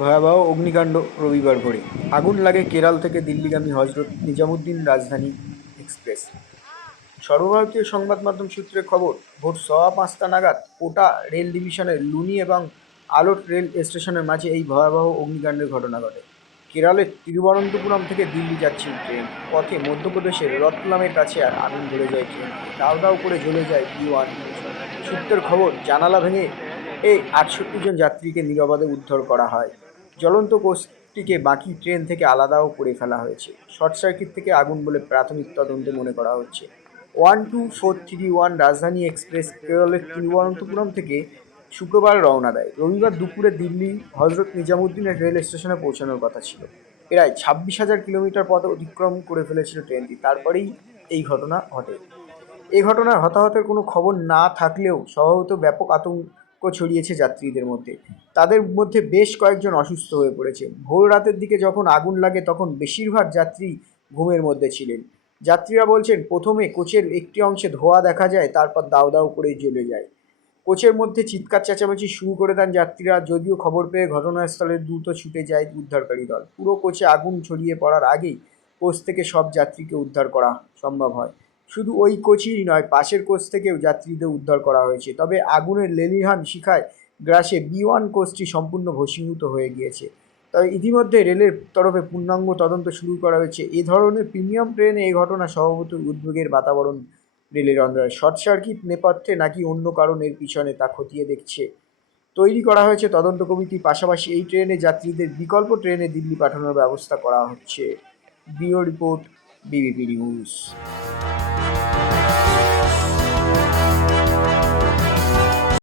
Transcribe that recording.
ভয়াবহ অগ্নিকাণ্ড রবিবার ভোরে আগুন লাগে কেরল থেকে দিল্লিগামী হজরত নিজামুদ্দিন রাজধানী এক্সপ্রেস। সর্বভারতীয় সংবাদ মাধ্যম সূত্রে খবর, ভোর ৫:১৫ নাগাদ কোটা রেল ডিভিশনের লুনি এবং আলোট রেল স্টেশনের মাঝে এই ভয়াবহ অগ্নিকাণ্ডের ঘটনা ঘটে। কেরলের তিরুবনন্তপুরম থেকে দিল্লি যাচ্ছিল ট্রেন। পথে মধ্যপ্রদেশের রতলামের কাছে আর আগুন ধরে যায় ট্রেন। দাউ দাউ করে জ্বলে যায় B1 কোচ। সূত্রের খবর, জানালা ভেঙে এই ৬৮ জন যাত্রীকে নিরাপদে উদ্ধার করা হয়। জ্বলন্ত কোচটিকে বাকি ট্রেন থেকে আলাদাও করে ফেলা হয়েছে। শর্ট সার্কিট থেকে আগুন বলে প্রাথমিক তদন্তে মনে করা হচ্ছে। 12431 রাজধানী এক্সপ্রেস কেরলের তিরুবনন্তপুরম থেকে শুক্রবার রওনা দেয়। রবিবার দুপুরে দিল্লি হজরত নিজামুদ্দিনের রেল স্টেশনে পৌঁছানোর কথা ছিল। প্রায় ২৬,০০০ কিলোমিটার পথ অতিক্রম করে ফেলেছিল ট্রেনটি। তারপরেই এই ঘটনা ঘটে। এই ঘটনায় হতাহতের কোনো খবর না থাকলেও স্বভাবত ব্যাপক আতঙ্ক ছড়িয়েছে যাত্রীদের মধ্যে। তাদের মধ্যে বেশ কয়েকজন অসুস্থ হয়ে পড়েছে। ভোর রাতের দিকে যখন আগুন লাগে তখন বেশিরভাগ যাত্রী ঘুমের মধ্যে ছিলেন। যাত্রীরা বলছেন, প্রথমে কোচের একটি অংশে ধোঁয়া দেখা যায়, তারপর দাউ দাউ করে জ্বলে যায়। কোচের মধ্যে চিৎকার চেঁচামেচি শুরু করে দেন যাত্রীরা। যদিও খবর পেয়ে ঘটনাস্থলে দ্রুত ছুটে যায় উদ্ধারকারী দল। পুরো কোচে আগুন ছড়িয়ে পড়ার আগেই কোচ থেকে সব যাত্রীকে উদ্ধার করা সম্ভব হয়। শুধু ওই কোচই নয়, পাশের কোচ থেকেও যাত্রীদের উদ্ধার করা হয়েছে। তবে আগুনের লেলিহান শিখায় গ্রাসে B1 কোচটি সম্পূর্ণ ভস্মীভূত হয়ে গিয়েছে। তবে ইতিমধ্যে রেলের তরফে পূর্ণাঙ্গ তদন্ত শুরু করা হয়েছে। এ ধরনের প্রিমিয়াম ট্রেনে এই ঘটনা স্বভাবতই উদ্বেগের বাতাবরণ রেলের অন্দরে। শর্ট সার্কিট নেপথ্যে নাকি অন্য কারণের পিছনে তা খতিয়ে দেখছে। তৈরি করা হয়েছে তদন্ত কমিটির। পাশাপাশি এই ট্রেনে যাত্রীদের বিকল্প ট্রেনে দিল্লি পাঠানোর ব্যবস্থা করা হচ্ছে। Bureau report, BBP news.